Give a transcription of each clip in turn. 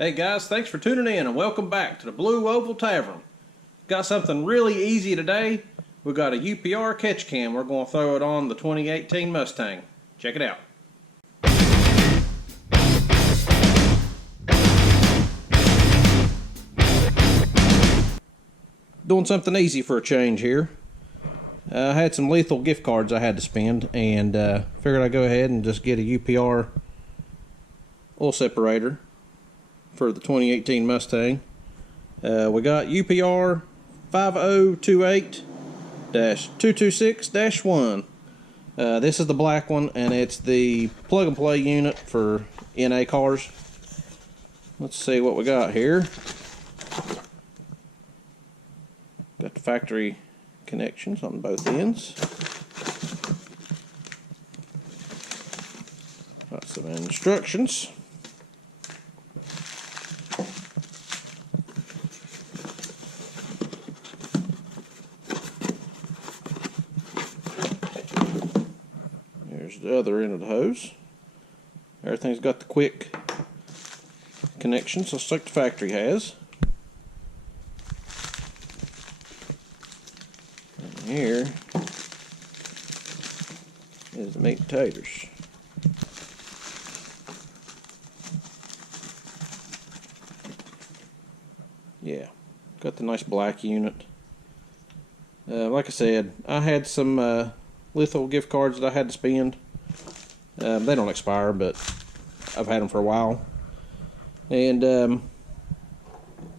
Hey guys, thanks for tuning in and welcome back to the Blue Oval Tavern. Got something really easy today. We've got a UPR catch cam. We're going to throw it on the 2018 Mustang. Check it out. Doing something easy for a change here. I had some lethal gift cards I had to spend and figured I'd go ahead and just get a UPR oil separator for the 2018 Mustang. We got UPR 5028-226-1. This is the black one, and it's the plug and play unit for NA cars. Let's see what we got here. Got the factory connections on both ends. Got some instructions. There's the other end of the hose. Everything's got the quick connections, just like the factory has. And here is the meat and taters. Yeah, got the nice black unit. Like I said, I had some lethal gift cards that I had to spend. They don't expire, but I've had them for a while. And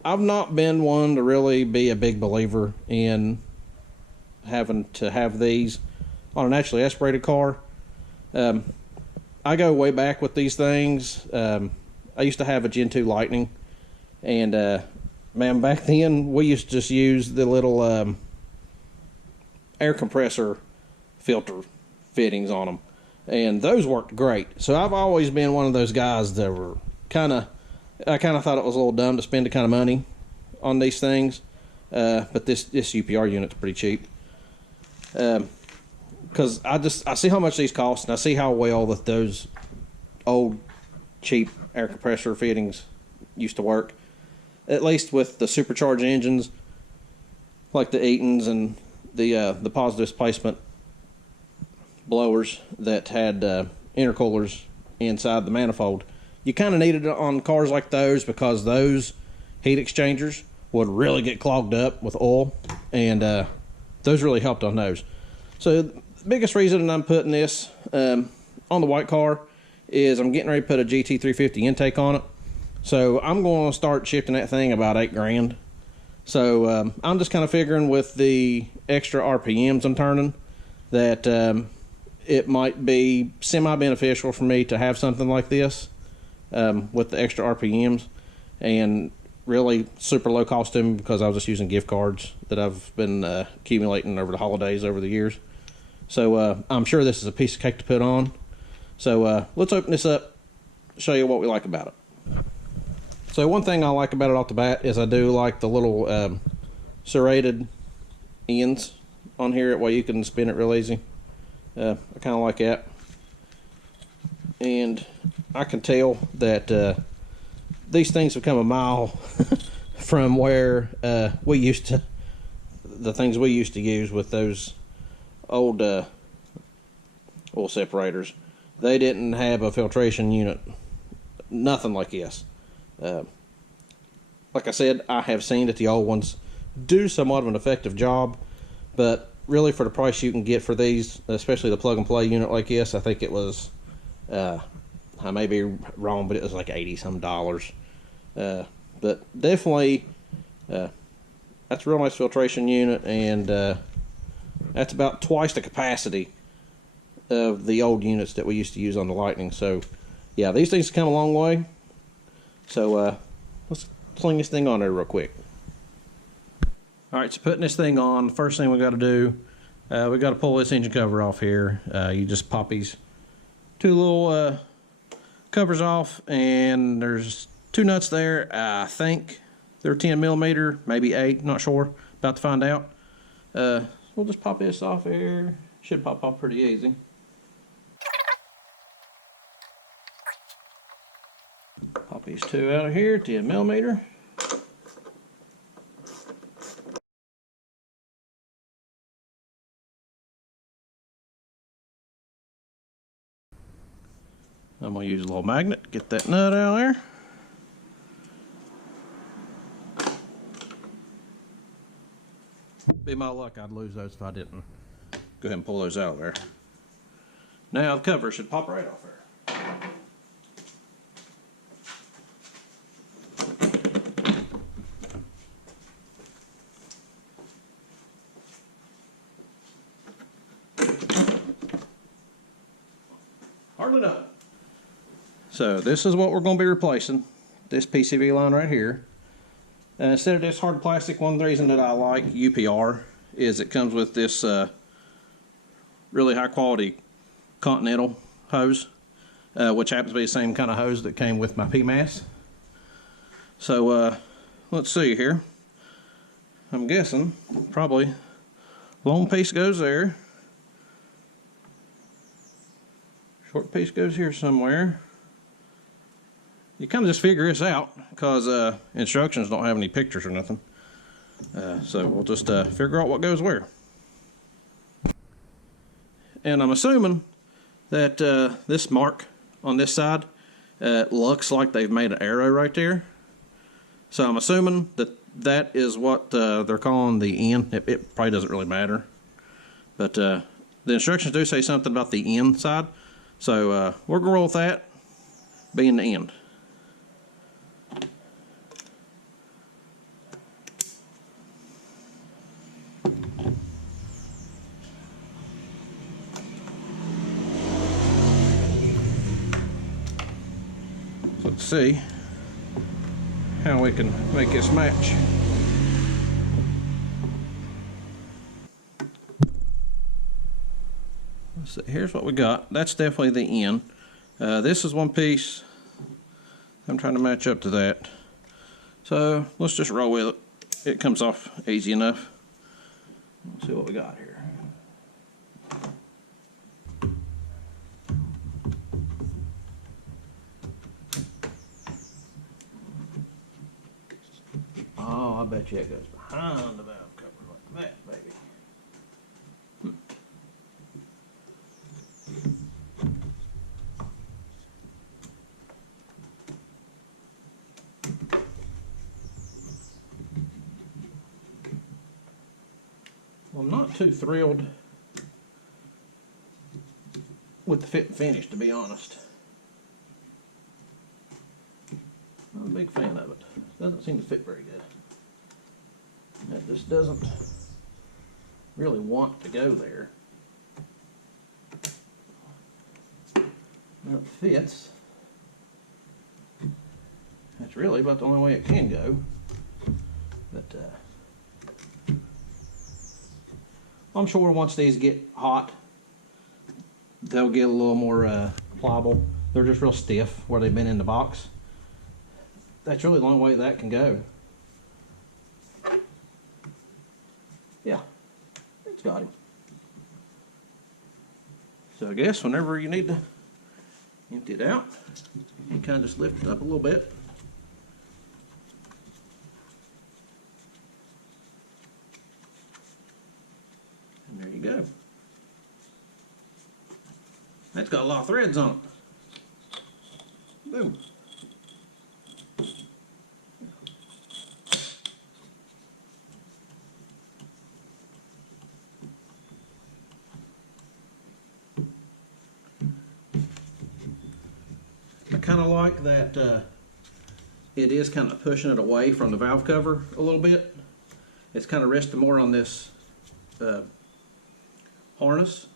I've not been one to really be a big believer in having to have these on a naturally aspirated car. I go way back with these things. I used to have a Gen 2 Lightning, and man, back then we used to just use the little air compressor filter fittings on them, and those worked great. So I've always been one of those guys that were I kind of thought it was a little dumb to spend the kind of money on these things, but this UPR unit's pretty cheap. Because I see how much these cost, and I see how well that those old cheap air compressor fittings used to work. At least with the supercharged engines, like the Eatons and the positive displacement blowers that had intercoolers inside the manifold. You kind of needed it on cars like those because those heat exchangers would really get clogged up with oil, and those really helped on those. So the biggest reason I'm putting this on the white car is I'm getting ready to put a GT350 intake on it. So I'm going to start shifting that thing about $8,000. So I'm just kind of figuring with the extra RPMs I'm turning that it might be semi-beneficial for me to have something like this with the extra RPMs, and really super low cost to me because I was just using gift cards that I've been accumulating over the holidays over the years. So I'm sure this is a piece of cake to put on. So let's open this up, show you what we like about it. So one thing I like about it off the bat is I do like the little serrated ends on here. That way you can spin it real easy. I kind of like that. And I can tell that these things have come a mile from where the things we used to use with those old oil separators. They didn't have a filtration unit, nothing like this. Like I said, I have seen that the old ones do somewhat of an effective job, but really for the price you can get for these, especially the plug and play unit like this, I think it was, I may be wrong, but it was like $80 some. But definitely, that's a real nice filtration unit, and that's about twice the capacity of the old units that we used to use on the Lightning. So yeah, these things come a long way. So let's sling this thing on there real quick. Alright, so putting this thing on, the first thing we got to do, we got to pull this engine cover off here. You just pop these two little covers off, and there's two nuts there. I think they're 10mm, maybe 8, not sure. About to find out. We'll just pop this off here. Should pop off pretty easy. Pop these two out of here, 10 millimeter. I'm going to use a little magnet, get that nut out of there. Be my luck, I'd lose those if I didn't go ahead and pull those out of there. Now the cover should pop right off there. Hardly nothing. So this is what we're going to be replacing, this PCV line right here. Instead of this hard plastic, one of the reasons that I like UPR is it comes with this really high quality Continental hose, which happens to be the same kind of hose that came with my PMAS. So let's see here. I'm guessing probably long piece goes there. Short piece goes here somewhere. You kind of just figure this out because instructions don't have any pictures or nothing. So we'll just figure out what goes where. And I'm assuming that this mark on this side looks like they've made an arrow right there. So I'm assuming that that is what they're calling the end. It probably doesn't really matter. But the instructions do say something about the end side. So we're going to roll with that being the end. Let's see how we can make this match. Let's see, here's what we got. That's definitely the end. This is one piece. I'm trying to match up to that. So let's just roll with it. It comes off easy enough. Let's see what we got here. Oh, I bet you it goes behind the valve cover like that, baby. Well, I'm not too thrilled with the fit and finish, to be honest. Not a big fan of it. Doesn't seem to fit very good. It just doesn't really want to go there. Now it fits. That's really about the only way it can go. But I'm sure once these get hot, they'll get a little more pliable. They're just real stiff where they've been in the box. That's really the only way that can go. Yeah, it's got him. So I guess whenever you need to empty it out, you kind of just lift it up a little bit. And there you go. That's got a lot of threads on it. Boom. I kind of like that it is kind of pushing it away from the valve cover a little bit. It's kind of resting more on this harness.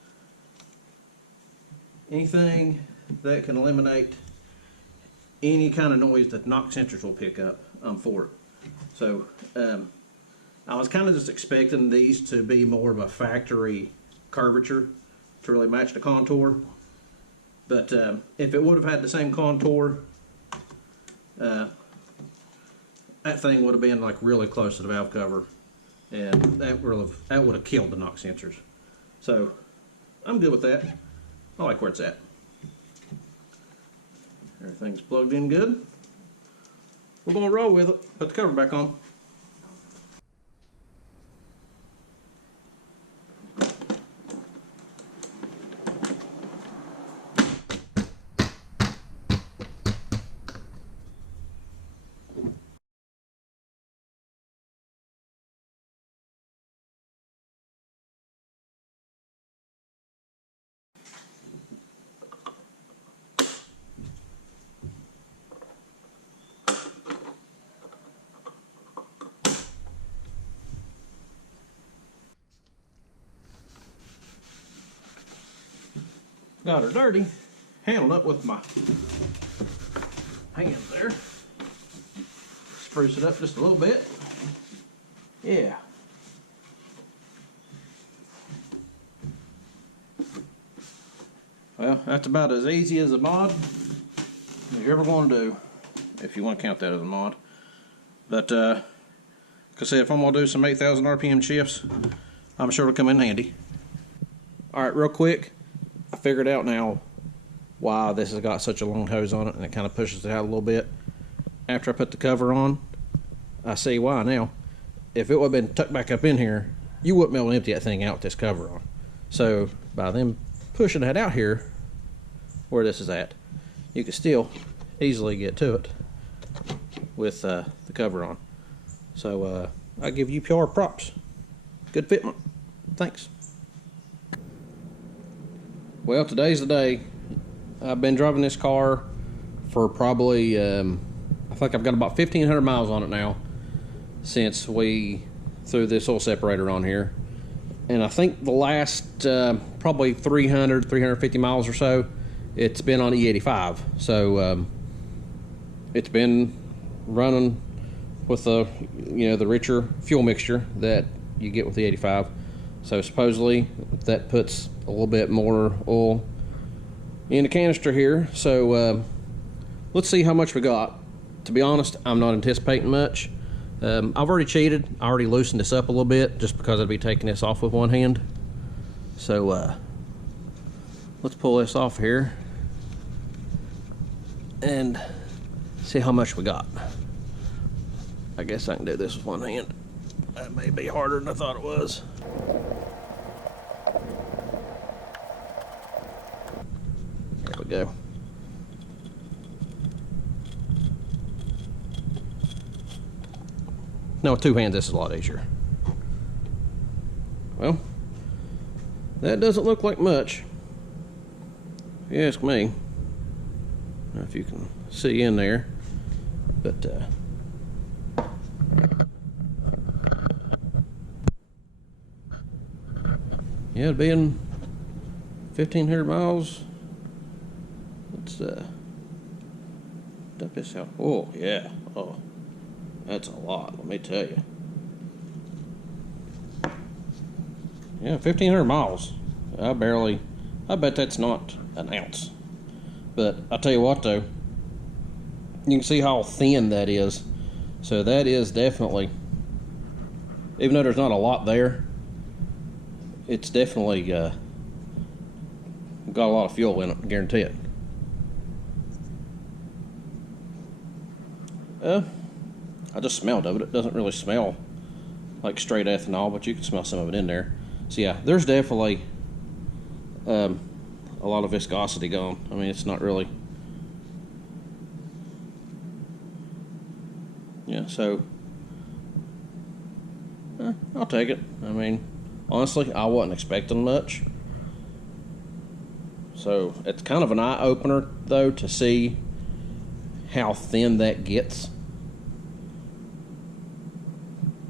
Anything that can eliminate any kind of noise that knock sensors will pick up, I'm for it. So I was kind of just expecting these to be more of a factory curvature to really match the contour. But if it would have had the same contour, that thing would have been like really close to the valve cover, and that would have killed the knock sensors. So I'm good with that. I like where it's at. Everything's plugged in good. we're gonna roll with it. Put the cover back on. Got her dirty. Handled it with my hands there. Spruce it up just a little bit. Yeah. Well, that's about as easy as a mod as you're ever going to do, if you want to count that as a mod. But, like I said, if I'm going to do some 8,000 RPM shifts, I'm sure it'll come in handy. Alright, real quick, I figured out now why this has got such a long hose on it, and it kind of pushes it out a little bit. After I put the cover on, I see why now. If it would have been tucked back up in here, you wouldn't be able to empty that thing out with this cover on. So by them pushing that out here, where this is at, you can still easily get to it with the cover on. So I give UPR props. Good fitment. Thanks. Well, today's the day. I've been driving this car for probably, I think I've got about 1,500 miles on it now since we threw this oil separator on here. And I think the last probably 300, 350 miles or so, it's been on E85. So it's been running with the, the richer fuel mixture that you get with the 85. So supposedly that puts a little bit more oil in the canister here. So let's see how much we got. To be honest, I'm not anticipating much. I've already cheated. I already loosened this up a little bit just because I'd be taking this off with one hand. So let's pull this off here and see how much we got. I guess I can do this with one hand. That may be harder than I thought it was. There we go. No, with two hands this is a lot easier. Well, that doesn't look like much, if you ask me. I don't know if you can see in there, but yeah, being 1,500 miles, let's dump this out. Oh yeah, oh, that's a lot, let me tell you. Yeah, 1,500 miles. I bet that's not an ounce. But I'll tell you what though, you can see how thin that is. So that is definitely, even though there's not a lot there, it's definitely got a lot of fuel in it, I guarantee it. I just smelled of it. It doesn't really smell like straight ethanol, but you can smell some of it in there. So yeah, there's definitely a lot of viscosity gone. I mean, it's not really. Yeah, so I'll take it. I mean, honestly, I wasn't expecting much. So it's kind of an eye-opener, though, to see how thin that gets.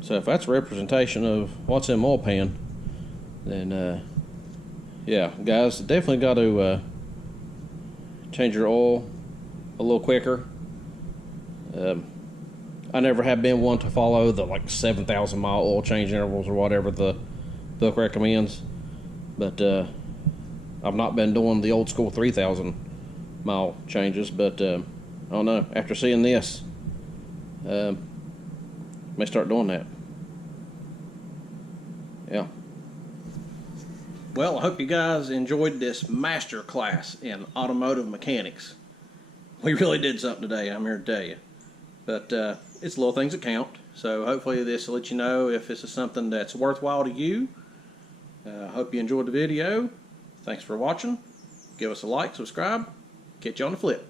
So if that's a representation of what's in my oil pan, then yeah, guys, definitely got to change your oil a little quicker. I never have been one to follow the like 7,000 mile oil change intervals or whatever the book recommends, but I've not been doing the old school 3,000 mile changes. But I don't know, after seeing this, may start doing that. Yeah. Well, I hope you guys enjoyed this master class in automotive mechanics. We really did something today, I'm here to tell you. But it's little things that count. So hopefully this will let you know if this is something that's worthwhile to you. Hope you enjoyed the video. Thanks for watching. Give us a like, subscribe. Catch you on the flip.